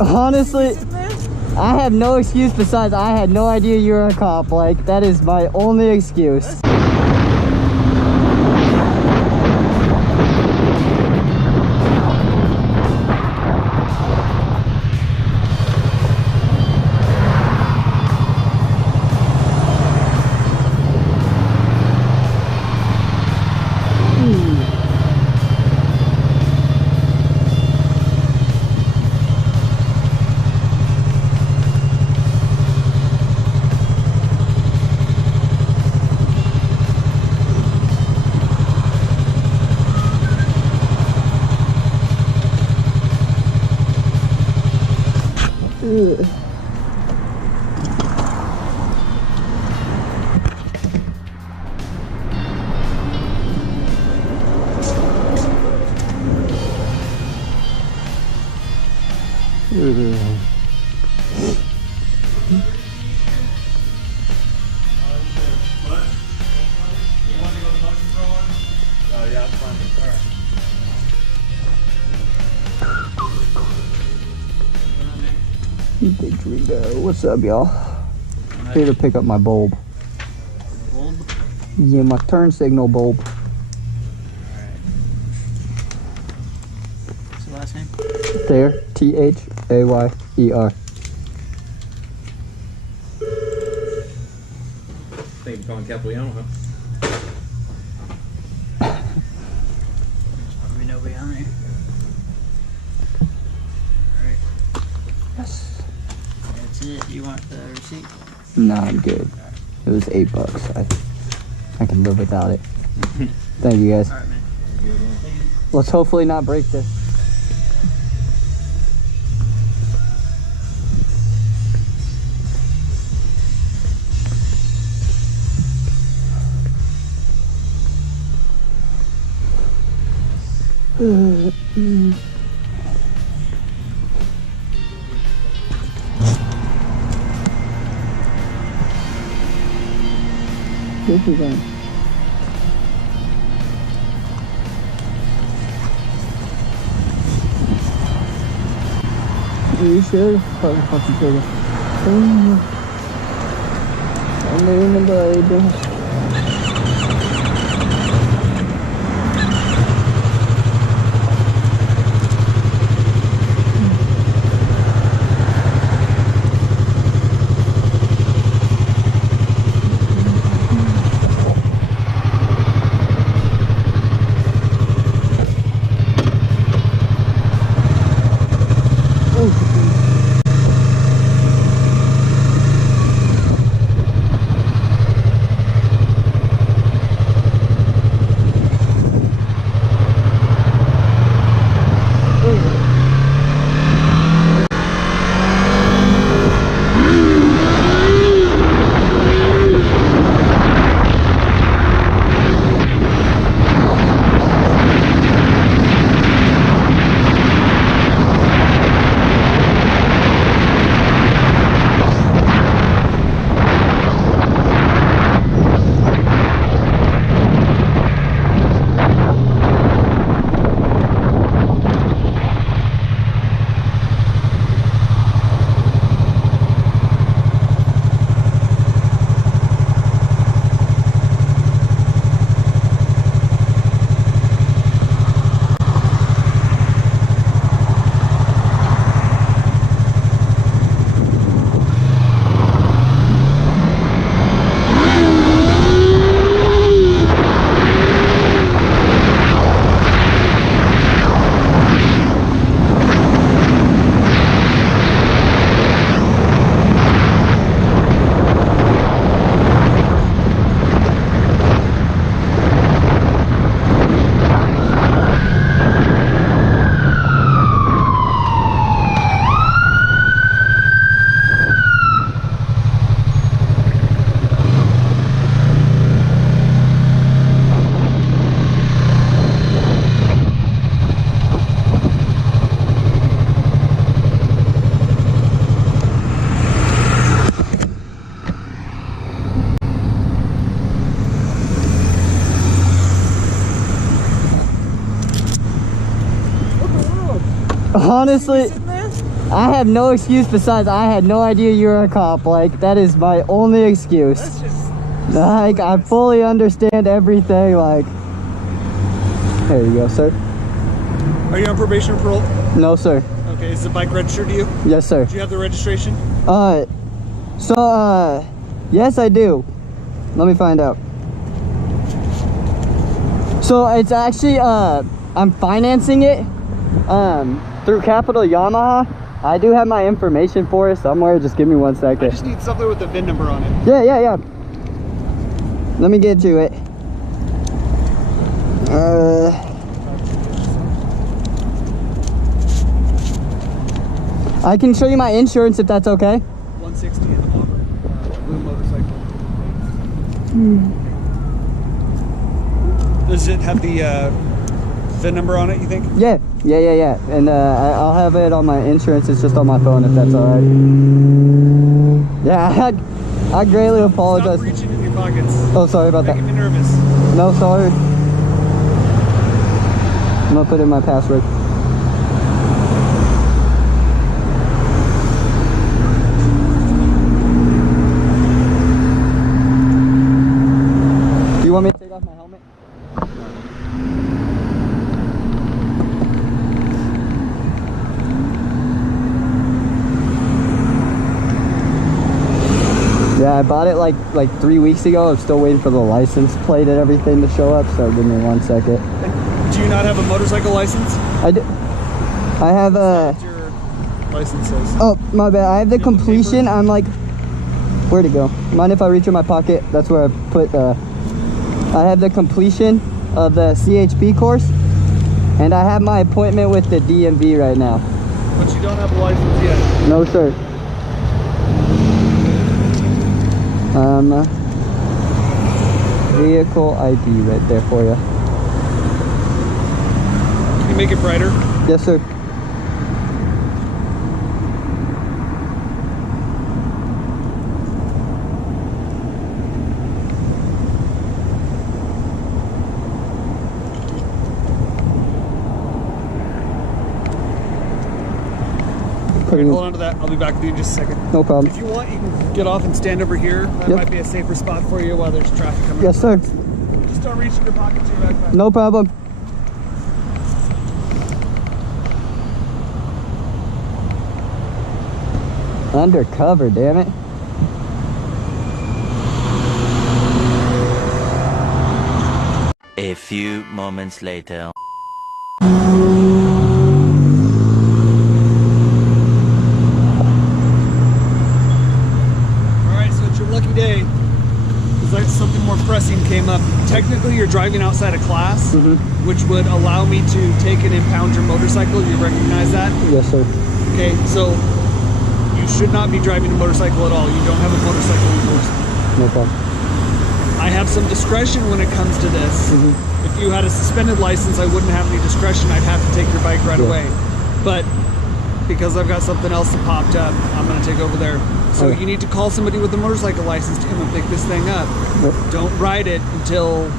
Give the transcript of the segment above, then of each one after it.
Honestly, I have no excuse besides I had no idea you were a cop. Like, that is my only excuse. Big Dorito. What's up, y'all? Here to pick up my bulb. Bulb? Yeah, my turn signal bulb. Alright. What's the last name? There. T-H-A-Y-E-R. Think you're calling Capoleone, huh? Probably nobody on there. Alright. Yes. That's it. You want the receipt? No, I'm good. It was $8. I can live without it. Thank you, guys. Alright, man. Let's hopefully not break this. This is on. You sure? Probably fucking sugar. Ano yun na ba ito? Honestly, I have no excuse besides I had no idea you were a cop. Like, that is my only excuse. That's just... Like, I fully understand everything. Like, there you go, sir. Are you on probation or parole? No, sir. Okay, is the bike registered to you? Yes, sir. Do you have the registration? Yes, I do. Let me find out. So it's actually, I'm financing it, through Capital Yamaha. I do have my information for it somewhere. Just give me 1 I second. just need something with the VIN number on it. Yeah. Let me get to it. I can show you my insurance if that's okay. 160 in the Auburn, blue motorcycle. Does it have the VIN number on it, you think? Yeah. And I'll have it on my insurance. It's just on my phone if that's all right. Yeah, I greatly apologize. Stop reaching in your pockets. Oh, sorry about that. Making me nervous. No, sorry. I'm gonna put in my password. Do you want me to take off my helmet? Yeah, I bought it like 3 weeks ago. I'm still waiting for the license plate and everything to show up, so give me 1 second. Do you not have a motorcycle license? I do. I have a... What your license says. Oh, my bad. I have the completion. I'm like... Where'd it go? Mind if I reach in my pocket? That's where I put... I have the completion of the CHP course. And I have my appointment with the DMV right now. But you don't have a license yet. No, sir. Vehicle ID right there for you. Can you make it brighter? Yes, sir. Okay, hold on to that. I'll be back with you in just a second. No problem. If you want, you can get off and stand over here. That might be a safer spot for you while there's traffic coming. Yes, sir. Just don't reach in your pocket to your backpack. No problem. Undercover, damn it. A few moments later. Lucky day, because like something more pressing came up. Technically, you're driving outside of class, which would allow me to take and impound your motorcycle. You recognize that? Yes, sir. Okay, so you should not be driving a motorcycle at all. You don't have a motorcycle endorsement. No problem. I have some discretion when it comes to this. If you had a suspended license, I wouldn't have any discretion. I'd have to take your bike right away. But because I've got something else that popped up, I'm going to take over there. So you need to call somebody with a motorcycle license to come and pick this thing up. Don't ride it until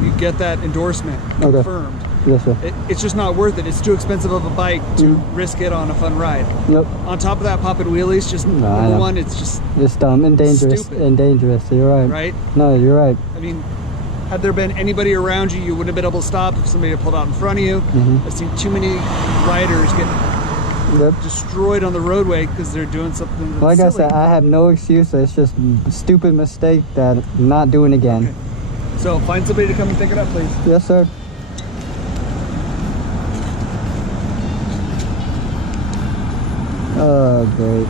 you get that endorsement confirmed. Yes, sir. It's just not worth it. It's too expensive of a bike to risk it on a fun ride. Yep. On top of that, popping wheelies, just number one, it's just dumb and dangerous. stupid. And dangerous. You're right. Right? No, you're right. I mean, had there been anybody around you, you wouldn't have been able to stop if somebody had pulled out in front of you. I've seen too many riders get destroyed on the roadway because they're doing something that's like silly. I said, I have no excuse. It's just a stupid mistake that I'm not doing again. Okay. So find somebody to come and pick it up, please. Yes, sir. Oh, great.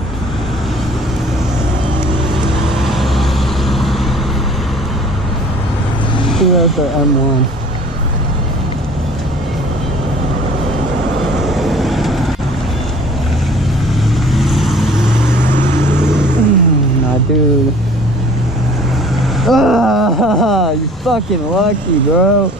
Who has the M1? Dude. Ah, you fucking lucky, bro.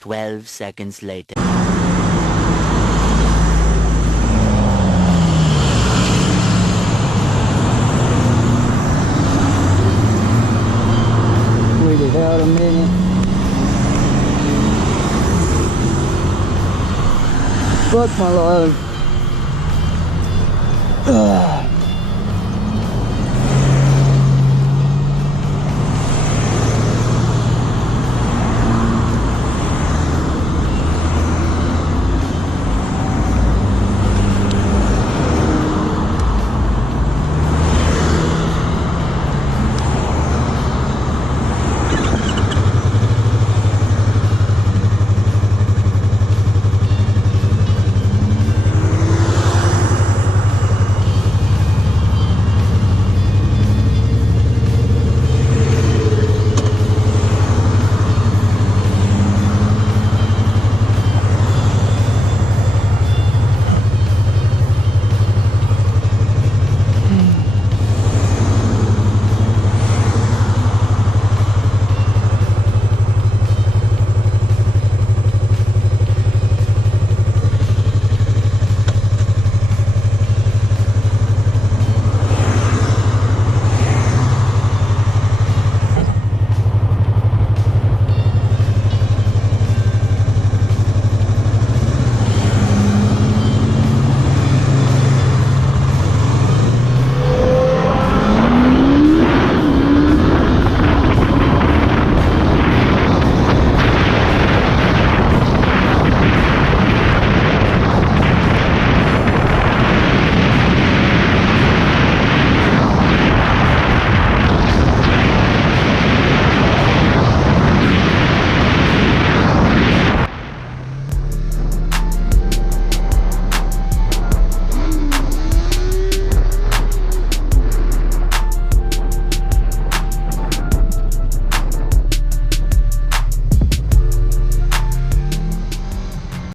"12 seconds later." a minute. Fuck my life. Ugh.